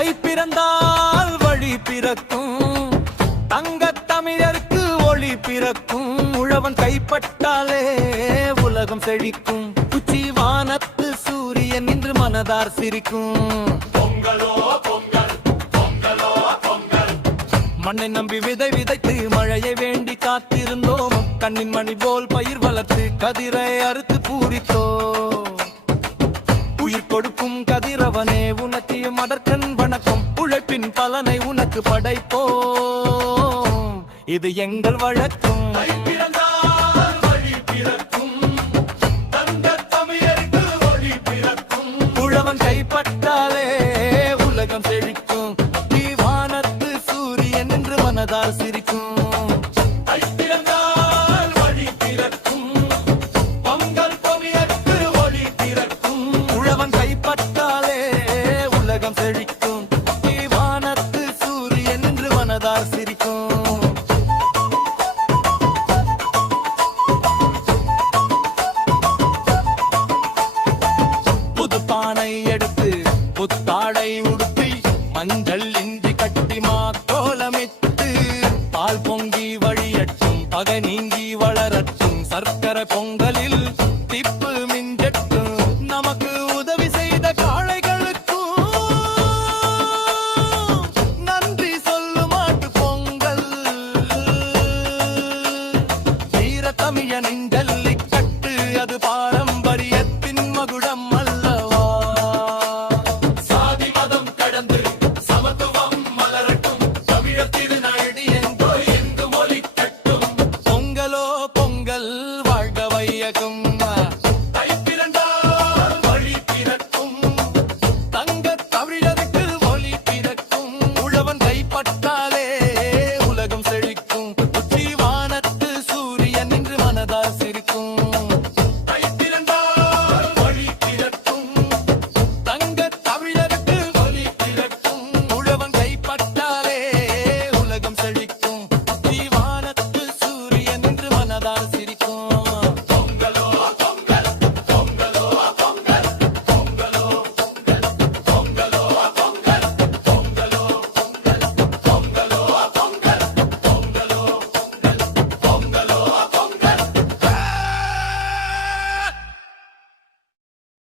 தை பிறந்தால் வழி பிறக்கும், தங்கத் தமிழருக்கு ஒளி பிறக்கும். உழவன் கைப்பட்டாலே உலகம் செழிக்கும், உச்சி வானத்து சூரியன் இன்று மனதார் சிரிக்கும். பொங்கலோ பொங்கல், பொங்கலோ பொங்கல். மண்ணை நம்பி விதை விதைத்து மழையை வேண்டி காத்திருந்தோம், கண்ணின் மணி போல் பயிர் வளர்த்து கதிரை அறுத்து பூரித்தோ. உயிர் கொடுக்கும் கதிரவனே உனக்கு மடற்கண் வணக்கம், உழைப்பின் பலனை உனக்கு படைப்போம், இது எங்கள் வழக்கம். தை பிறந்தால் வழி பிறக்கும், தங்கத் தமிழருக்கு ஒளி பிறக்கும். உழவன் கைப்பட்டாலே உலகம் செழிக்கும், நீ வானத்து சூரியன் என்று மனதால் சிரிக்கும். தை பிறந்தால் வழி பிறக்கும், பொங்கல் தமிழருக்கு ஒளி பிறக்கும். உழவன் கைப்பட்டாலே உலகம் செழிக்கும், நீ வானத்து சூரியன் என்று மனதால் சிரிக்கும். புதுப்பானை எடுத்து புத்தாடை உடுத்தி மஞ்சள் இஞ்சி கட்டி மாக்கோலமிட்டு